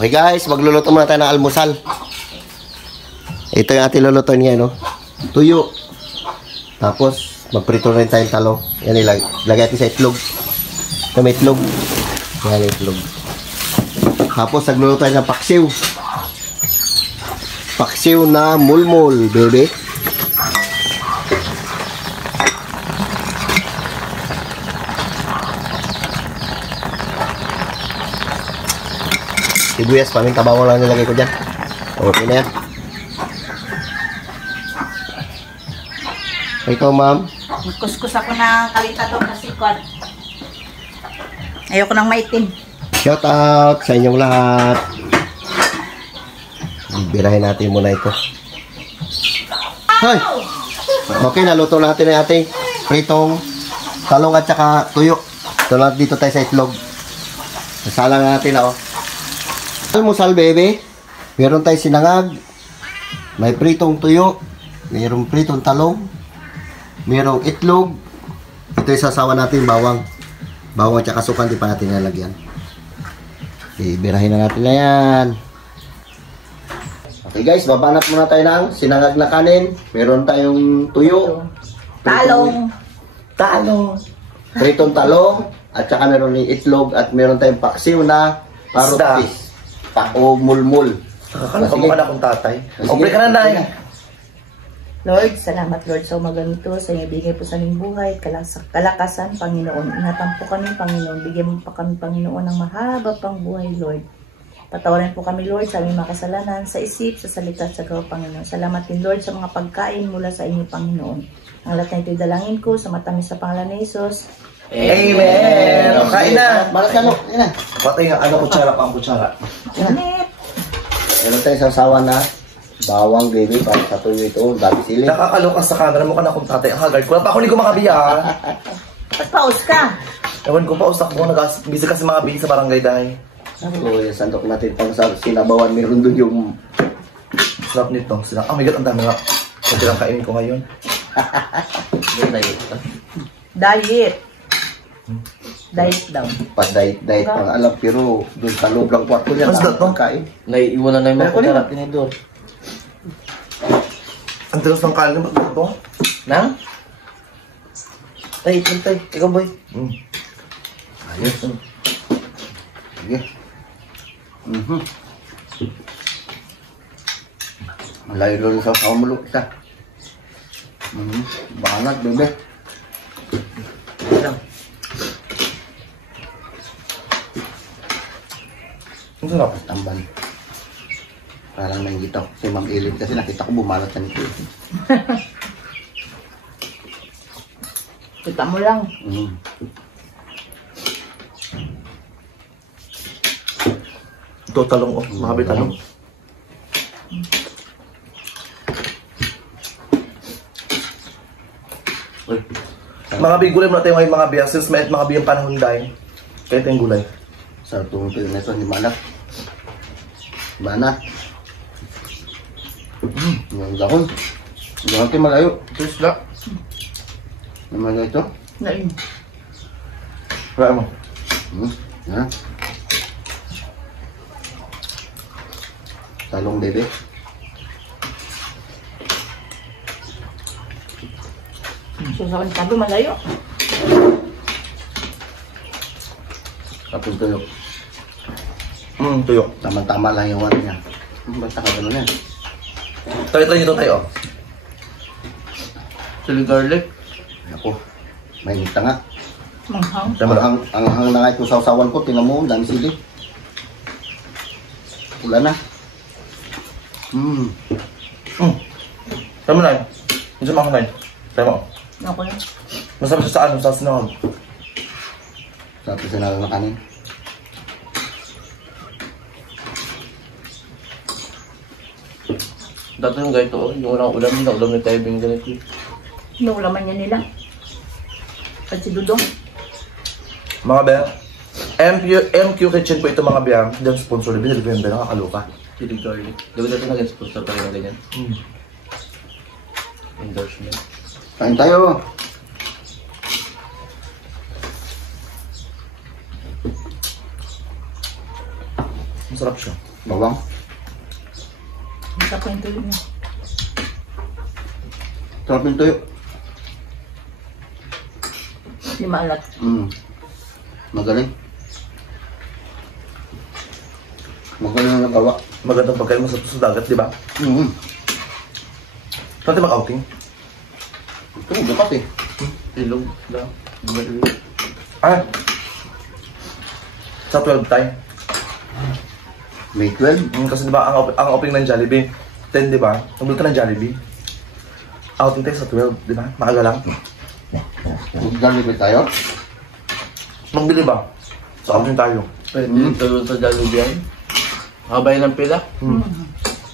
Okay guys, magluluto muna tayo ng almusal. Ito yung ating lulutuin ngayon, no? Tuyo. Tapos, magprito rin tayong talong. Yan, ilagay natin sa itlog. Ito may itlog. Yan, itlog. Tapos, nagluluto tayo ng paksiw. Paksiw na mulmul, baby. Sibuyas, paminta bawang lang nilagay ko dyan. Okay na yan. Ikaw, ma'am? Kuskus ako ng kalitador kasi kwan. Ayoko nang maitim. Shout out sa inyong lahat. Birahin natin muna ito. Hoy! Okay, naluto natin ang ating pritong talong at saka tuyo. Ito lang dito tayo sa itlog. Sasalang natin ako. Almusal, baby. Meron tayong sinangag. May pritong tuyo. Mayroong pritong talong. Mayroong itlog. Ito yung sasawa natin, bawang. Bawang at saka sukan, di pa natin nalagyan. Okay, birahin na natin na yan. Okay guys, babanat muna tayo ng sinangag na kanin. Meron tayong tuyo. Talong. Pritong talong. At saka meron yung itlog. At meron tayong paksiw na parrot fish. O mulmul. Akala ko mukha na akong tatay. Okay ka na, Nay. Lord, salamat Lord sa umagang ito. Sa inyo bigay po sa aming buhay. Kalakasan, Panginoon. Ingatan po kami, Panginoon. Bigyan mo pa kami, Panginoon, ng mahaba pang buhay, Lord. Patawarin po kami, Lord, sa aming makasalanan, sa isip, sa salita, sa gawa, Panginoon. Salamat din, Lord, sa mga pagkain mula sa inyo, Panginoon. Ang lahat na ito'y dalangin ko sa matamis sa pangalan ni Jesus. Amen! O, kain na! Balas ka, no? Yan na. Patay nga, ano, kutsara pa ang kutsara. Init! Meron tayong sasawa na bawang, baby, para sa tuyo ito. Dati sili. Nakakalokas sa camera, mukha na akong tatay. Ang haggard ko. Pa ako hindi ko makabiya. Pause ka! Ewan ko pa, ustak mo. Busy kasi mga busy sa barangay dahil. So, yung sandok natin pang sa sinabawan. Meron doon yung... Sarap nito. Oh my God, ang dami nga. Kunti lang kainin ko ngayon. Diet. Diet daw. Pa-diet pang alam. Pero doon sa loob lang kwarto niya. Mas dato? Kain. Naiiwanan na yung mga kutsara, tinidor. Ang tilos ng kanin. Ba't ito? Nang? Tay. Ikaw, boy. Ayos. Sige. Malayo doon sa kamulo. Isa. Bangat, bebe. Lang. Ang sarap. Tambal. Parang nanggita ko si Ma'am Elin kasi nakita ko bumalat sa nito. Kita mo lang. Ito talong, oh. Mahabi talong. Uy. Mga bigulay muna tayo ngayon mga biya. Since may mga biyang panahon dahil. Kaya tayong gulay. Sa tungkol na ito, hindi malak. Banat. Yung dahon. Hindi natin malayo. Ito isla. Malayo ito. Nain. Kaya mo. Ha? Talong, bebe. Susawan ka doon, malayo. Kapag tuyo. Tuyo. Tama-tama lang yung ano niya. Basta ka gano'n yan. Try nito tayo. Chili garlic. Ako, may nita nga. Manghang. Tama lang. Ang hang na nga ito sa usawan ko, tingnan mo, dami sili. Pula na. Tama na yun. Hindi sa mga kanain. Tama mo. Ako lang. Masarap siya sa ano, sa sinangag. Sabi sinalang na kanin. Dati yung ganito, oh. Yung walang ulam, yung ulam ni tayo yung ganito. Inuulaman niya nila. At si Dudong. Mga biya. MQ Kitchen po ito mga biya. Hindi ang sponsor. Binili ko yung biya. Nakakaloka. Chili garlic. Gawin natin na ganyan, sponsor pa rin na ganyan. Endorsement. Kain tayo. Masarap siya. Bawang. Isa po yung tuloy niya. Sarap yung tuyo. Hindi maalat. Magaling. Magaling na nagawa. Magandang pagkain mo sa dagat, di ba? Saan tayo mag-outing? Ito, bukas eh. Ilog lang. Ah! Sa 12 tayo. May 12. Kasi di ba, ang opening ng Jollibee, 10, di ba? Nabulot ka ng Jollibee. Outing tayo sa 12, di ba? Maaga lang. Magdalibig tayo. Magbili ba? Sa outing tayo. Pwede dito sa Jollibee. Habay ng pila.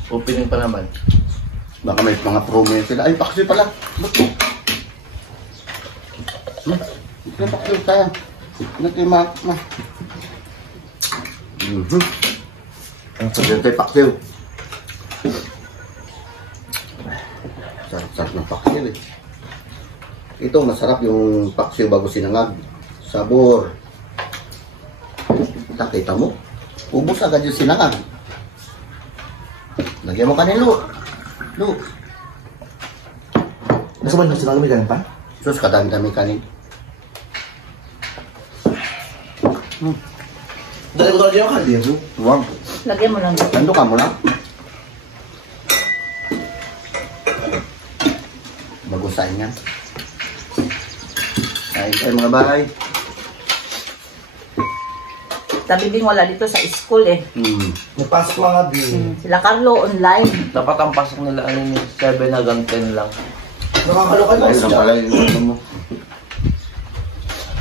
Opening pa naman. Baka may mga promo yun sila. Ay, paksi pala. Ba't mo? Ito yung paksi tayo. Ito yung ma. Ito yung paksi. Sarap-sarap ng paksi eh. Ito, masarap yung paksi bago sinangag. Sabor. Nakita mo? Ubus agad yung sinangag. Lagyan mo kanilo. Lu. Nasa ba nang sinangag may ganun pa? Terus kadang-dami kanin. Dali ko talaga yung kaldero. Tuwang. Lagyan mo lang. Nando ka mo lang. Bagusahin yan. Kain tayo mga bahay. Sabi din wala dito sa school eh. Napasok mga din. Sila Carlo online. Dapat ang pasok nila ano ni 7 hanggang 10 lang. Nakakalokan Ayun lang pala yung ano mo.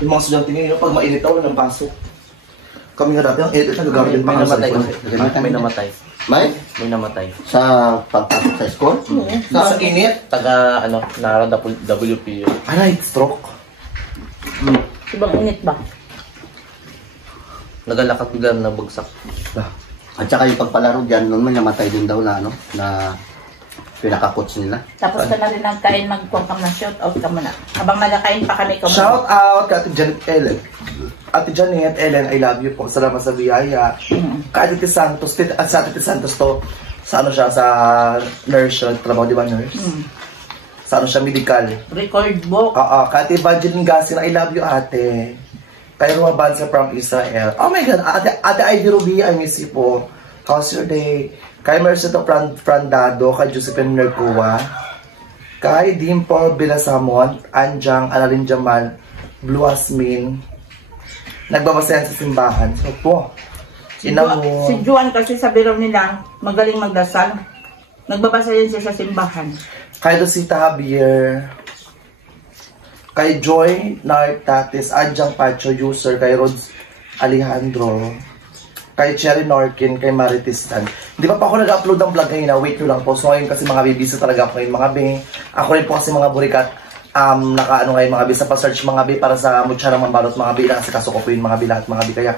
Yung mga estudyante ngayon, pag mainit ako, walang pasok. Kami nga dati, ang edit na gagamit yung May mga namatay cellphone. kasi. May namatay. May? May namatay. Sa pagpasok sa school? Sa init? Taga ano, Nara WPU. Night stroke. Ibang init ba? Nagalakat bigla na bagsak. At saka yung pagpalaro dyan, noon may namatay din daw na ano, na pinaka-coach nila. Tapos ka na rin nagkain, magkuha ka na shout out ka muna. Habang nagkakain pa kami ka Shout out kay Ate Janet Ellen. Ate Janet Ellen, I love you po. Salamat sa biyaya. Kay Ate Santos, at sa Ate Santos to, sa ano siya, sa nurse siya, trabaho di ba nurse? Sa ano siya, medical. Record book. Oo, kay Ate Evangeline Gasin, I love you ate. Kay Rua Bansa from Israel. Oh my God, Ate Ivy Ruby, I miss you po. How's your day? Kay Mercedo Prandado, kay Josephine Nercua, kay Dimple Bilasamon, Anjang, Analin Jamal, Blue Asmin, nagbabasayan sa simbahan. So po, Si Juan kasi sabi raw nila, magaling magdasal. Nagbabasa yan siya sa simbahan. kay Rosita Javier, kay Joy Nartatis, Anjang Pacho, user, kay Rods Alejandro, kay Cherry Norkin, kay Maritis Tan. Di ba pa ako nag-upload ng vlog ngayon na? Wait nyo lang po. So ngayon kasi mga busy talaga ako ngayon mga be. Ako rin po kasi mga burikat, naka-ano ngayon mga be, sa pa-search mga be para sa mutya ng mambalot mga be. Kasi kaso ko po yun mga be, lahat mga be. Kaya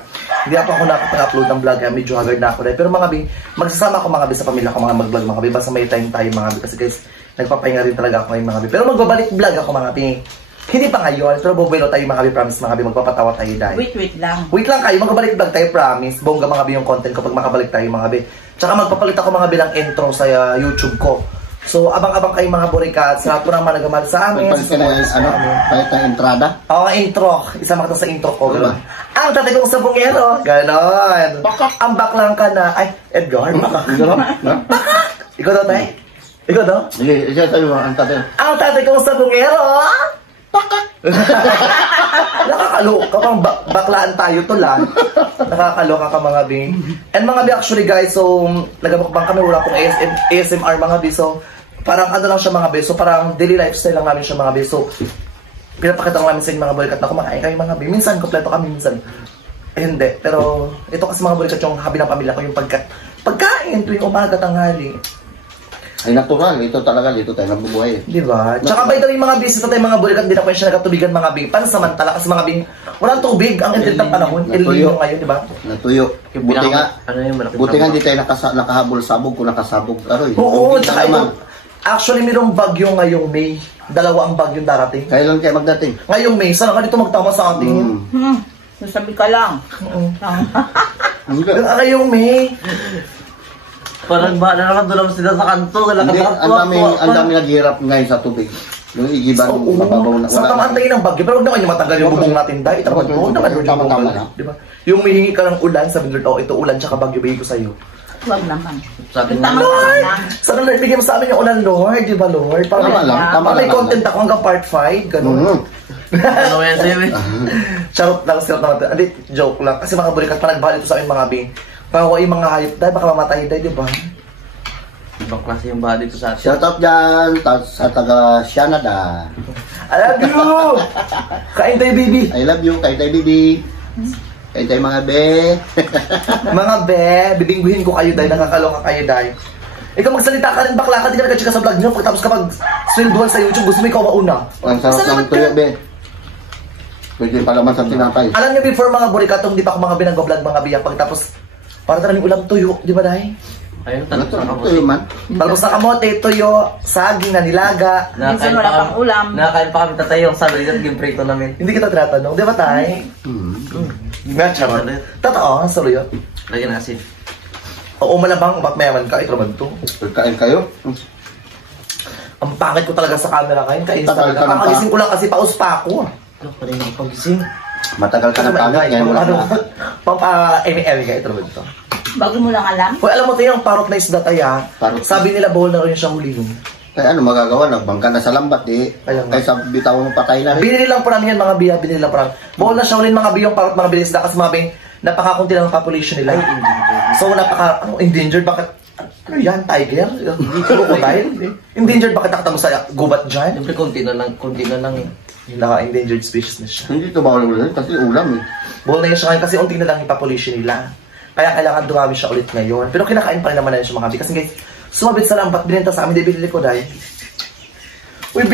hindi ako nakapag-upload ng vlog, kaya medyo haggard na ako dahil. Pero mga be, magsasama ako mga be sa pamilya ko mga mag-vlog mga be. Basta may time tayo mga be. Kasi guys, nagpapahinga rin talaga ako ngayon mga be. Pero magbabalik vlog ako mga be. Hindi pa ngayon, pero bubuelo tayo mga be, promise mga be, magpapatawa tayo dahil. Wait lang. Wait lang kayo, magbabalik vlog tayo, promise. Bongga mga be yung content ko pag makabalik tayo mga be. Tsaka magpapalit ako mga be ng intro sa YouTube ko. So, abang-abang kayo mga burikat. Sa lahat po ng managamal sa amin. Palit ka na yung ano, palit ng entrada. Oo, intro. Isama ka to sa intro ko. Diba? Ang tatay kong sabongero. Ganon. Ang baklang ka na. Ay, Edgar, bakak. Bakak! Ikaw daw, tay? Ikaw daw? Sige, siya tayo ang tatay. Ang tatay kong sabongero. Bakak! Nakakaloka pang baklaan tayo to lang. Nakakaloka ka mga bing. And mga bing actually guys, so nagamukbang kami, wala pong ASMR mga bing. So parang ano lang siya mga bing. So parang daily lifestyle lang namin siya mga bing. So pinapakita ko namin sa inyo mga burikat na kumakain kayo mga bing. Minsan kompleto kami, minsan hindi. Pero ito kasi mga burikat yung habi ng pamilya ko, yung pagkain tuwing umaga tanghali. Ay natural, ito talaga, dito tayo nabubuhay. Di ba? Tsaka by the way mga bisita tayo mga burikat, hindi na po siya nagatubigan mga bing. Pansamantala kasi mga bing, walang tubig ang init ng panahon. Natuyo. Ngayon, di ba? Natuyo. Buti nga, Ano yung malaki? buti nga hindi tayo nakahabol sabog kung nakasabog. Aroy. Oo, Hindi tsaka naman. ito. Actually, mayroong bagyo ngayong May. Dalawa ang bagyong darating. Kailan kayo magdating? Ngayong May, sana ka dito magtama sa atin. Nasabi ka lang. Hanggang. Ngayong May. Parang ba na naman doon sila sa kanto. Hindi, ang dami naghihirap ngayon sa tubig. Yung igiban, mababaw na. Sa tamaan tayo ng bagyo, pero huwag naman yung matanggal yung bubong natin dahil ito naman doon naman yung Tama-tama bubong. lang. Diba? Yung mihingi ka ng ulan, sabi Lord, oh ito ulan tsaka bagyo, bigay ko sa'yo. Huwag naman. Sabi Tama nga, Lord! lang. Sana Lord, bigyan mo sa amin yung ulan, Lord, di ba Lord? Tama lang, tama May lang. content ako hanggang part 5, ganun. ano yan sa'yo eh? Charot lang sila naman. Hindi, joke lang. Kasi mga bulikat pa nagbalik ito sa amin mga bing. Pahawa yung mga hayop dahil, baka mamatay dahil, di ba? Ibang klase yung body ko sa atin. Shout out dyan sa taga Canada. I love you! Kain tayo, baby! I love you, kay tayo bibi. Kay tayo mga be. Mga be, bibingguhin ko kayo dahil nakakaloka kayo dahil. Ikaw magsalita ka rin bakla ka, di ka nagka-chika sa vlog nyo. Pagkatapos kapag swelduhan sa YouTube, gusto mo ikaw mauna. Ang sarap Salamat ng tuyo, be. Pwede pa naman sa tinapay. Alam niyo before mga burikatong, di pa ako mga binag-vlog mga biya. Pagkatapos, para taraming ulam tuyo, di ba dahil? Ayun, Ano tanong to? ako. Tuyo man. Talbos sa kamote, tuyo, saging na nilaga. Minsan wala pang ulam. Nakakain pa kami tatay yung sabi yung game prito namin. Hindi kita tinatanong, di ba tay? Nga, charot. Totoo, sorry yun. Lagyan ng asin. Oo, malabang, ba't mayaman ka? Ito naman to. Pagkain kayo. Ang pangit ko talaga sa camera kain. Kainis Tagal talaga. ka ng Kakagising ko lang kasi paus pa ako. Ano pa rin yung pagising? Matagal ka na pangit. Ngayon mo lang na. Pampa-emi-emi ka. Ito naman to. Bago mo lang alam. Hoy, alam mo tayo, yung parot na isda taya. Parot. Sabi nila, bawal na rin siya hulihin. Kaya ano magagawa? Nagbangka na sa lambat eh. Kaya nga. Kaysa bitaw mo patay na rin. Binili lang po namin yan, mga biya. Binili lang po namin. Bawal na siya hulihin mga biya, yung parot, mga bilis isda. Kasi mga bing, napakakunti lang ang population nila. So, endangered. Bakit? Ano yan? Tiger? Crocodile? Endangered, bakit nakita mo sa gubat dyan? Siyempre, konti na lang eh. Naka-endangered species na siya. Hindi ito bawal ulit kasi ulam eh. Bawal na yun siya ngayon kasi unti na lang yung population nila. Kaya kailangan dumami siya ulit ngayon. Pero kinakain pa rin naman na yun siya mga bi. Kasi guys, sumabit sa lambat, binenta sa amin, binili ko dahil. Uy, B!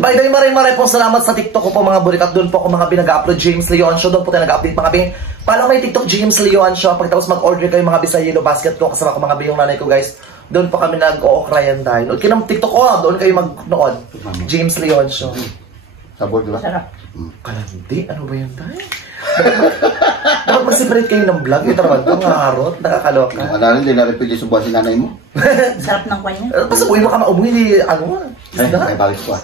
By the way, maraming pong salamat sa TikTok ko po mga burikat. Doon po ako mga binag-upload James Leon Show. Doon po tayo nag-update mga bi. Paano may TikTok James Leon Show? Pagkatapos mag-order kayo mga bi sa Yellow Basket ko. Kasama ko mga bi yung nanay ko guys. Doon po kami nag-o-okrayan dahil. Okay ng TikTok ko, doon kayo mag-nood. James Leon Show. Sabor, di ba? Sarap. Kalandi? Ano ba yan tayo? Dapat mag-separate kayo ng vlog. Ito naman, pangarot, nakakaloka. Madali, hindi na rin pwede subuhan si nanay mo. Sarap ng kanya. Tapos uwi mo ka maumuwi, ano? Ay, bawis ko ah.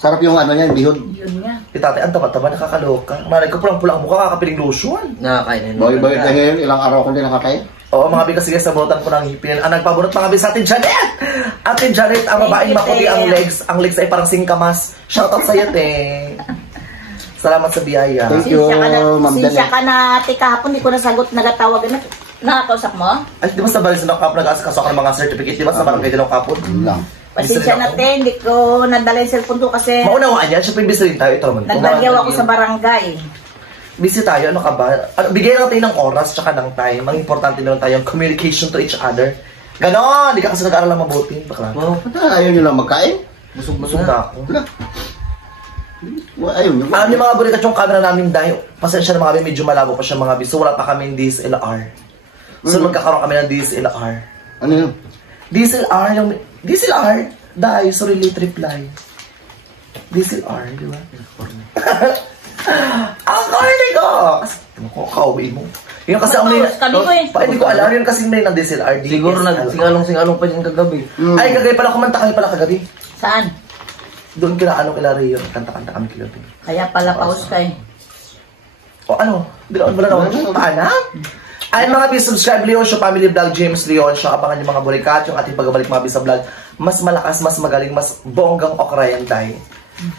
Sarap yung ano niyan, bihon. Yun nga. Tate, ang taba-taba, nakakaloka. Malay ko pulang-pulang mukha, kakapiling lotion. Nakakain na Boy, na ngayon, ilang araw ko hindi nakakain. Oo, mga bigas, sige, sabunutan ko ng ngipin. Ang nagpabunot mga bigas, Ate Janet! Ate Janet, ang babaeng maputi ang legs. Ang legs ay parang singkamas. Shoutout sa'yo, te. Salamat sa biyaya. Thank you, Ma'am Sinsya Janet. ka na, ate, kahapon, di ko nasagot, nagatawag na. Nakakausap mo? Ay, di ba sa Balisano Cup, nag-aasikaso ako ng mga certificate, di ba sa barangay din ng kapon? Yun lang. Pasensya na, te, hindi ko nadala yung cellphone ko kasi Maunawaan yan, syempre busy rin tayo. Ito naman. nagdagyaw ako sa barangay. Busy tayo, ano ka ba? Bigyan natin ng oras tsaka ng time. Ang importante naman tayo, communication to each other. Ganon! Di ka kasi nag-aaral lang mabuti. Bakla. Wow, Ayaw nyo lang magkain? Busog na ako. Wala. Ayaw nyo. Alam niyo mga burikat yung camera namin dahil pasensya na mga kami, medyo malabo pa siya mga bis. So wala pa kami DSLR. So magkakaroon kami ng DSLR. Ano yun? DSLR dahil so relate reply. DSLR, di ba? Ang corny ko! Kasi, kauwi mo. Yun kasi ang may... Kami ko eh. Hindi ko alam, yun kasi may ng DSLR. siguro nagsingalong-singalong pa dyan kagabi. Ay, kagabi pala, kumanta kayo pala kagabi. Saan? Doon kila Rio, kanta-kanta kami kagabi. Kaya pala paus ka eh. O ano? Wala naman. Paano? Ay mga bis, subscribe Leon Show Family Vlog, James Leon Show. Abangan yung mga burikat, yung ating pagbabalik mga bis sa vlog. Mas malakas, mas magaling, mas bonggang okrayan tayo.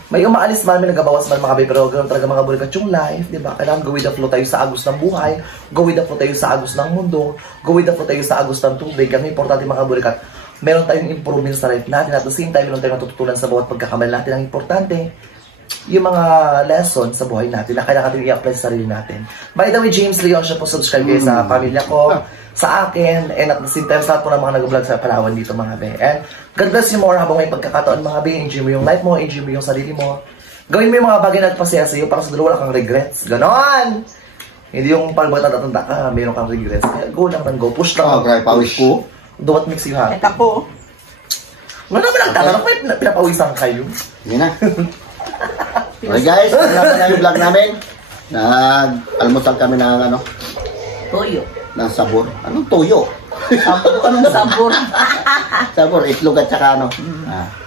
May umaalis man, may nagabawas man mga baby, pero ganoon talaga mga burikat yung life, di ba? Kailangan go with the flow tayo sa agos ng buhay, go with the flow tayo sa agos ng mundo, go with the flow tayo sa agos ng tubig. Ang importante mga burikat, meron tayong improvement sa life natin. At the same time, meron tayong natututunan sa bawat pagkakamali natin. Ang importante, yung mga lessons sa buhay natin na kailangan natin i-apply sa sarili natin. By the way, James Leon siya po, subscribe kayo sa pamilya ko, sa akin, and at the same time, sa lahat po ng mga nag-vlog sa Palawan dito mga be. And God bless you more habang may pagkakataon mga be. Enjoy mo yung life mo, enjoy mo yung sarili mo. Gawin mo yung mga bagay na nagpasaya sa iyo para sa dalawa wala kang regrets. Ganon! Hindi yung pag matatanda ka, mayroon kang regrets. Kaya go lang ng go, push lang. Grabe, pawis ko. Do what makes you happy. Teka po. Wala naman ang tatanong, may pinapawisan kayo. Yun na. Okay guys, naman na yung vlog namin. Nag-almusal kami ng ano, Toyo. ng sabor. Anong toyo? Anong sabor? Sabor, itlog at saka ano.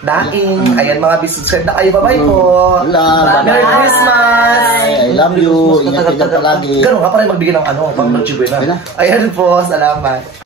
Daing. Ayan mga bisubscribe na kayo. Bye-bye po. Wala. Merry Christmas! I love you. Ingat ka palagi. Ganun ka pa rin magbigay ng ano, pang Noche Buena. Ayan po, salamat.